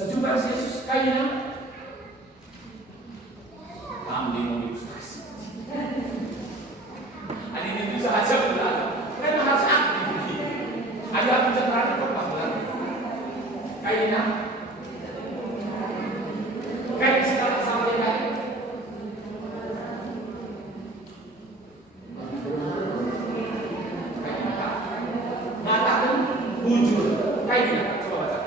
Sejumpa Yesus kayaknya kambing mau ilustrasi. Ada ini bisa aja benar. Karena harus aktif. Ada apa caranya kok Pak? Kayaknya kayak sekarang sampai kan. Matakan bujur. Kayaknya coba baca.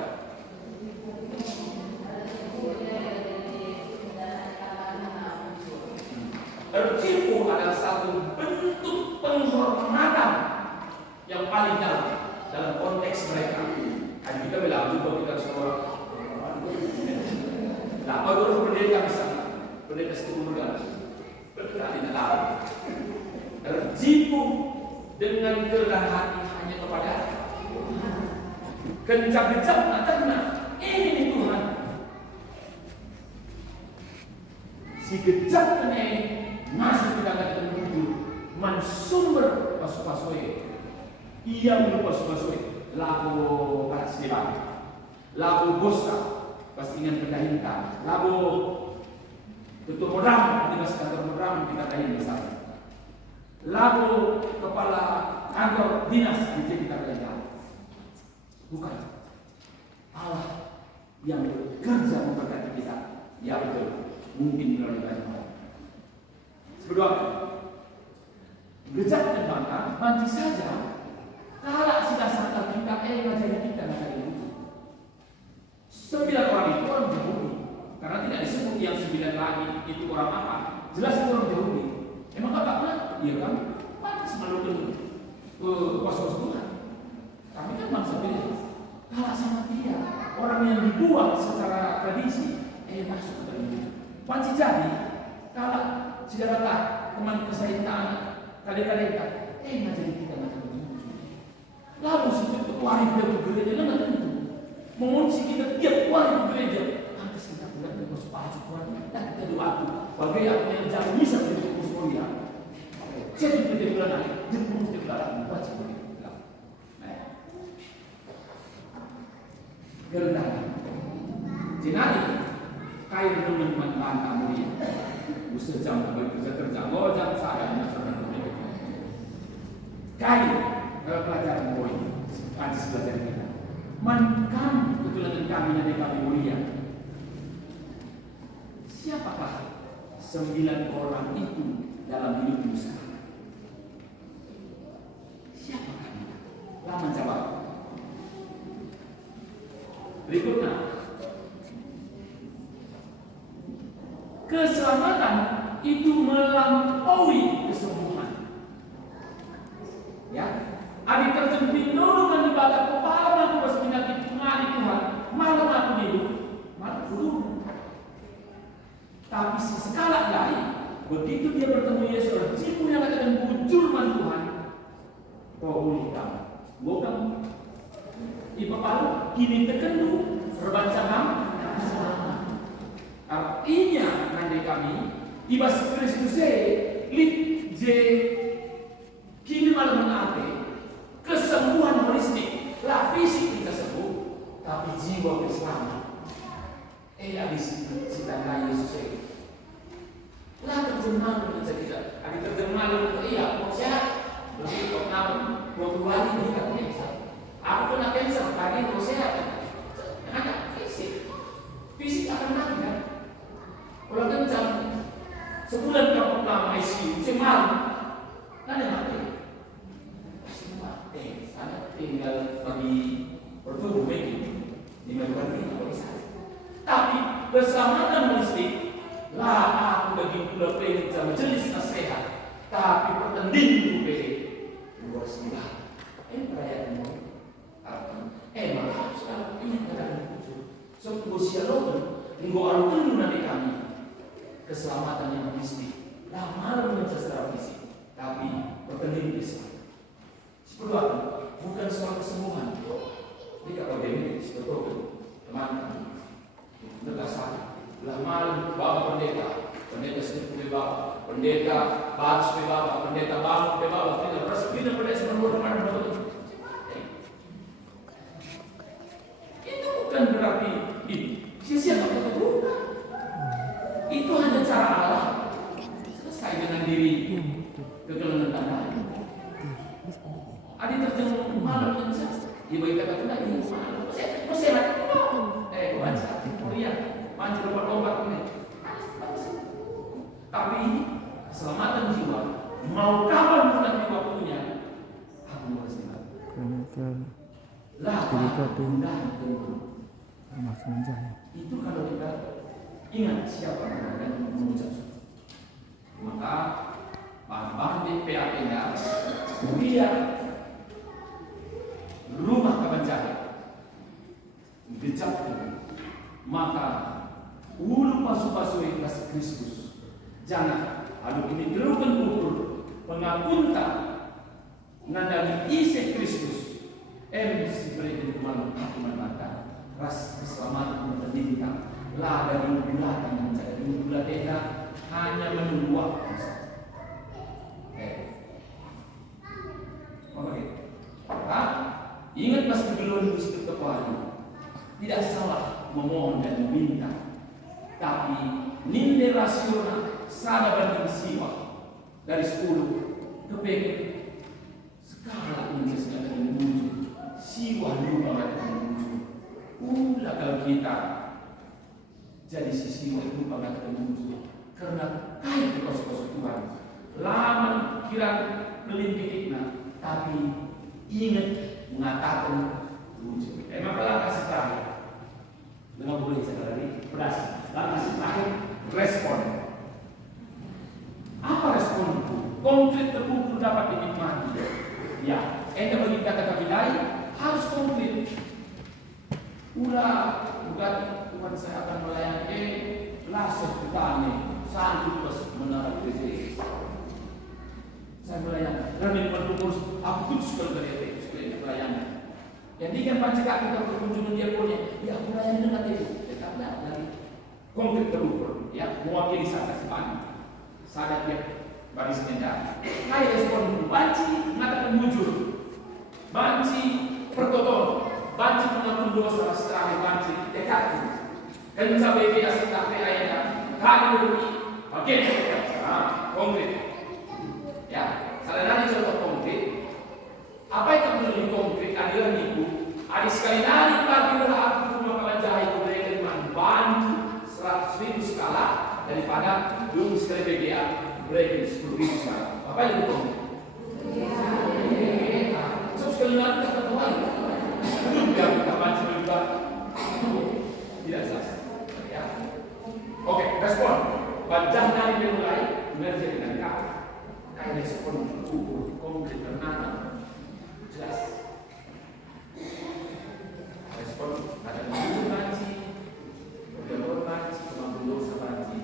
Tercipu adalah satu bentuk penghormatan yang paling dalam konteks mereka. Kan kita bilang juga kita semua. Nah, kalau pendeta bisa, pendeta setumurkan, kita tidak tahu. Tercipu dengan kerendahan hati hanya kepada kencang-kencang matanya. Ini Tuhan. Si kejam ini masih tidak akan menuju mansumber pasu-pasue. Ia melupa pasu-pasue. Lagu karas depan, lagu bosa, pastinya pendahinta, lagu ketua modam, di masa kantor modam kita dahin misalnya. Lagu kepala kantor dinas kita dahin. Bukan Allah yang bekerja memberkati kita. Ya betul, mungkin melalui banyak hal. Kedua, gejat dan bangka manci saja. Kalau sudah sangka kita, ngajari kita ngajari itu. 9 orang itu orang Yahudi, karena tidak disebut yang 9 lagi itu orang apa. Jelas itu orang Yahudi. Emang kakaknya? Iya kan? Pantas malu ke pos-pos Tuhan. Kami kan bangsa beda. Kalah sama dia, orang yang dibuang secara tradisi, masuk ke dalam itu. Panci jadi, kalau sudah datang teman kesayangan, kadang-kadang, ngajari kita ngajari. Lalu setiap hari kita ke gereja, nggak tentu. Mengunci kita tiap hari ke gereja. Lantas kita bilang kita sepatu Tuhan, dan kita doa bagi apa yang jangan bisa menjadi mulia. Jadi kita bilang nanti, jemput kita dalam membaca begitu. Kerendahan. Jenari, kain teman-teman kamu dia. Usaha jam kerja, mau jam saya masalah dunia. Kain. Pelajaran poin, hadis pelajaran kita. Kamu keturunan kami dari kami mulia. Siapakah 9 orang itu dalam hidup Musa? Siapakah mereka? Lama jawab. Berikutnya, keselamatan itu melampaui kesembuhan. Ya. Abi terjepit dulu kan di bawah kepala aku pas penyakit mati Tuhan. Malam aku hidup, malam dulu. Tapi sekala lain, begitu dia bertemu Yesus, cipu yang akan bujur man Tuhan. Kau boleh kamu, bukan? Ibu palu kini tekendu perbancangan. Artinya nanti kami ibas Kristus lit je kini malam mengape. Kesembuhan holistik, lah fisik kita sembuh, tapi jiwa kita selamat. Habis cita Yesus ini. Lah terjemahan dengan kita, ada terjemahan iya, mau sehat, lebih kok namun, mau keluar ini kita cancer. Aku kena cancer, tadi mau sehat, ada fisik akan mati kan? Kalau kencang, sebulan kamu lama ICU, cemal, nanti mati. Tinggal bagi bertumbuh baik di mana bisa. Tapi keselamatan holistik lah aku bagi pula pengen sama jenis nasihat. Tapi pertanding itu pengen luar sebelah. Perayaan mau. Malah sekarang ini kadang lucu. Sebab sialon minggu alun nanti kami keselamatan yang holistik. Lah malah secara fisik, tapi pertanding bisa. Kedua, bukan soal kesembuhan. Ini kalau demis, betul teman-teman. Tegasan, lah malam bapak pendeta sendiri bapak, pendeta bagus bapak, pendeta bangun bapak, tidak resmi dan pendeta semua itu bukan berarti Sia-sia tak bukan. Itu hanya cara Allah selesai dengan diri kegelangan tanah. Adi terjun malam yang besar. Ibu kata tidak ini malam. Kau sehat? Baca Korea, baca obat ini. Tapi keselamatan jiwa mau kapan pun nanti waktunya, aku mau sehat. Lah, itu kalau kita ingat siapa yang akan mengucap. Maka bahan-bahan PAP-nya dia rumah kebencanaan dicap, maka ulu pasu-pasu ikhlas Kristus jangan lalu ini terukan ukur pengapunta nandani isi Kristus si berikan kemaluan hakiman mata ras keselamatan berdintang lah dari bulan yang menjadi bulan denda hanya menunggu waktu. Ingat pas belum Gusti kepala, tidak salah memohon dan meminta, tapi nilai rasional sada banding siwa dari 10 kepingin skala ini segala menuju siwa lupa akan menuju. Kalau kita jadi si siwa itu akan menuju karena kait di kos-kos Tuhan. Lama kira kelindiknya, tapi ingat mengatakan lucu. Maka langkah terakhir dengan boleh sekali pedas. Langkah terakhir respon. Apa respon itu? Konkret terukur dapat dinikmati. Ya, ente bagi kata-kata lain harus konkret. Bukan Tuhan saya akan melayani langsung bertanya sanggup terus menaruh Kristus. Saya melayani. Dan berkumpul aku putus kalau dari pelayanan. Yang dia pancak kita berkunjung dia punya, ya aku layani dengan itu. Tetaplah dari konkret terukur, ya mewakili saya sepan. Sadar dia baris denda. Hai respon banci mengatakan jujur, banci pertoton, banci mengaku dosa setelah banci dekatku. Dan mencapai dia sampai ayatnya kali ini bagian konkret. Ya, salah lagi contoh konkret. Apa yang menjadi konkret adalah itu. Ada sekali lagi bagi aku rumah kalanjai mereka membantu 100.000 skala daripada belum sekali BGA mereka 10.000 skala. Apa yang itu konkret? So sekali lagi kata Tuhan belum dia kita bantu juga tidak jelas. Ya. Oke, respon. Wajah dari mulai mengerja dengan kata. Kayak respon ukur konkret bernama jelas. Respon ada menurut banci, berdoa banci, mengambil dosa banci,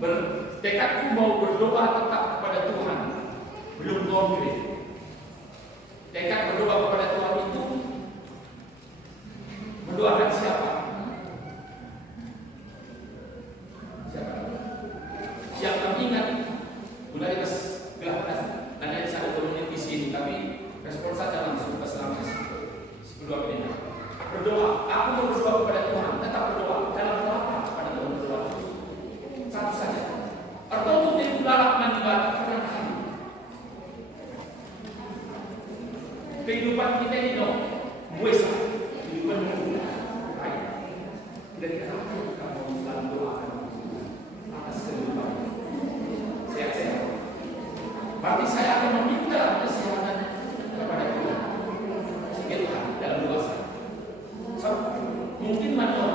bertekadku mau berdoa tetap kepada Tuhan, belum konkret. Tekad berdoa kepada Tuhan itu mendoakan siapa? Yang mengingat mulai pas gelap dan yang saya turunnya di sini, tapi respon saja langsung pas selama 10 menit. Berdoa, aku mau berdoa kepada Tuhan, tetap berdoa. Dalam berdoa apa? Kepada Tuhan berdoa. Satu saja. Atau untuk itu dalam mandibat kepada kehidupan kita ini dong, muesa kehidupan mulia. Baik. Dan kita mau dalam doa atas kehidupan. Sehat-sehat. Berarti saya akan meminta kesehatan kepada Tuhan. Sikitlah dalam doa saya. So, mungkin mana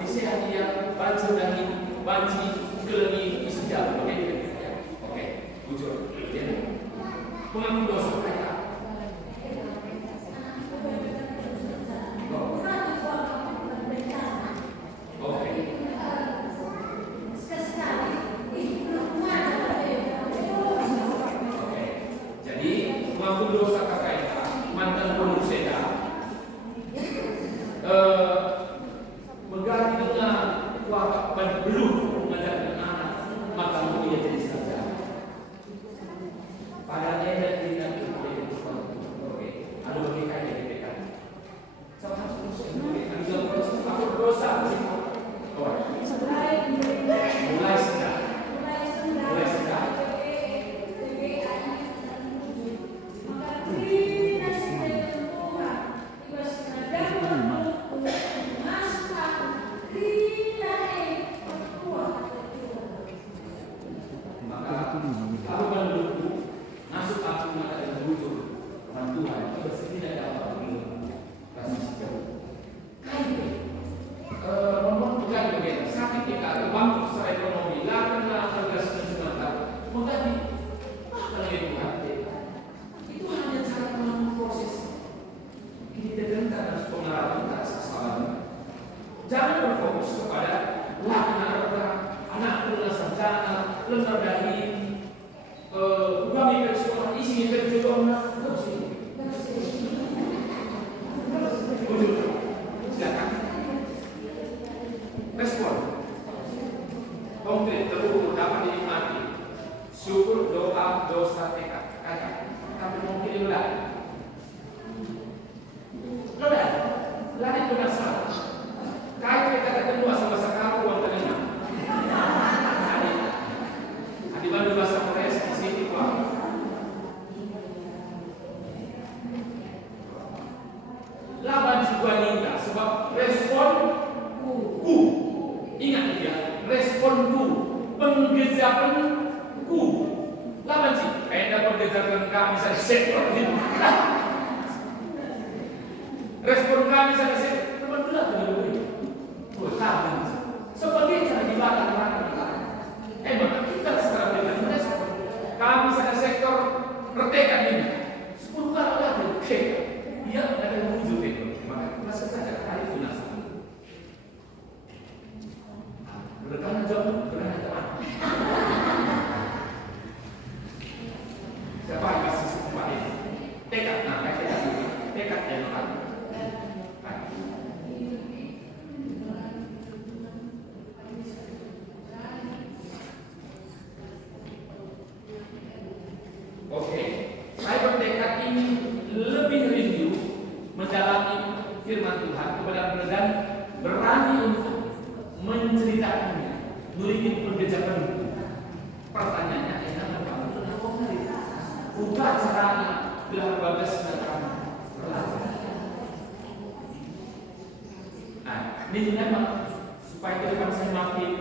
di sehat dia banci dari banci keleni isejak. Oke, jujur. Pengampun dosa mereka. saya sektor ini. Respon kami saya sektor teman belah dengan ini. Kami seperti cara dibakar orang. Maka kita secara pribadi merespon. Kami saya sektor retekan ini 10 kali ada retekan. Dia ada yang wujud itu. Maka kita saja hari itu nasi. Berkata jawab, berkata teman. Siapa yang kasih sumpah ini? Tekad, nah tekad yang lain. Oke, saya bertekad ingin lebih review mendalami firman Tuhan kepada dan berani untuk menceritakannya, nulisin pengejaran. Pertanyaannya enak apa? Ubah caranya gelar bagas dan belajar. Nah, ini memang supaya ke depan saya makin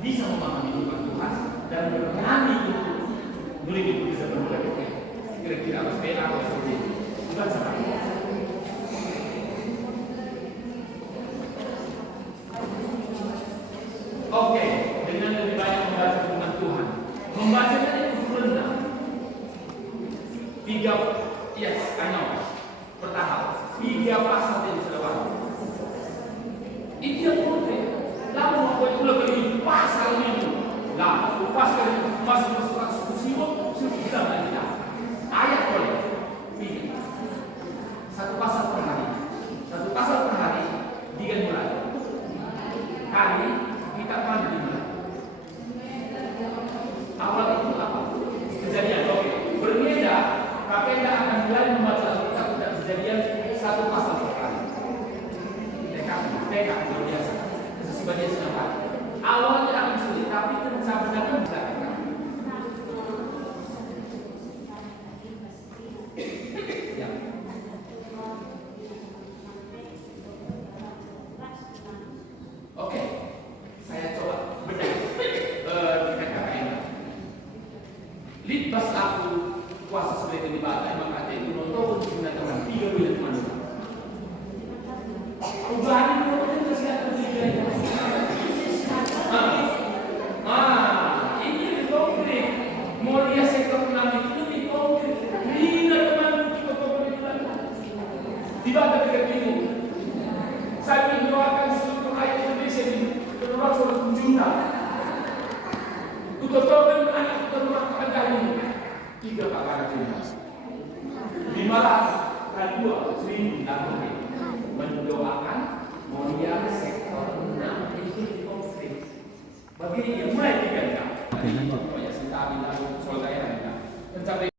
bisa memahami firman Tuhan dan berani untuk nulisin pengejaran. Kira-kira harus beda atau seperti itu. Ubah caranya. Oke, dengan lebih banyak membaca firman Tuhan, membacanya itu rendah. 3, yes, I know, bertahap. 3 pasal yang sudah baru. Itu yang konkret. Lalu membuat pula beri pasal itu. Lah, pasal itu masuk ke siwa, sudah tidak. Ayat boleh. 3. 1 pasal per hari. 1 pasal per hari. 3 mulai. Hari kita pernah di mana? Awal itu apa? Kejadian. Oke. Berbeda. KPK akan mulai membaca Alkitab dan Kejadian 1 pasal per hari. TK luar biasa. Sebagian sedangkan. Awalnya akan sulit, tapi kencang-kencangnya bisa. Oke, saya coba bedah kata-kata ini. Litbas aku kuasa sebagai dibaca maka itu nonton gunakan 3 bulan manusia. Perubahan itu kita siap terjadi. Ini lebih konkret. Mau dia sektor ekonomi itu lebih konkret. Ini teman kita konkret. Dibaca dengan bingung. Saya mendoakan seluruh rakyat Indonesia ini berdoa seluruh juta. Untuk tahu anak kita rumah tangga ini 3 pakar juta. 500 kali 2 1000 tahun mendoakan Monia sektor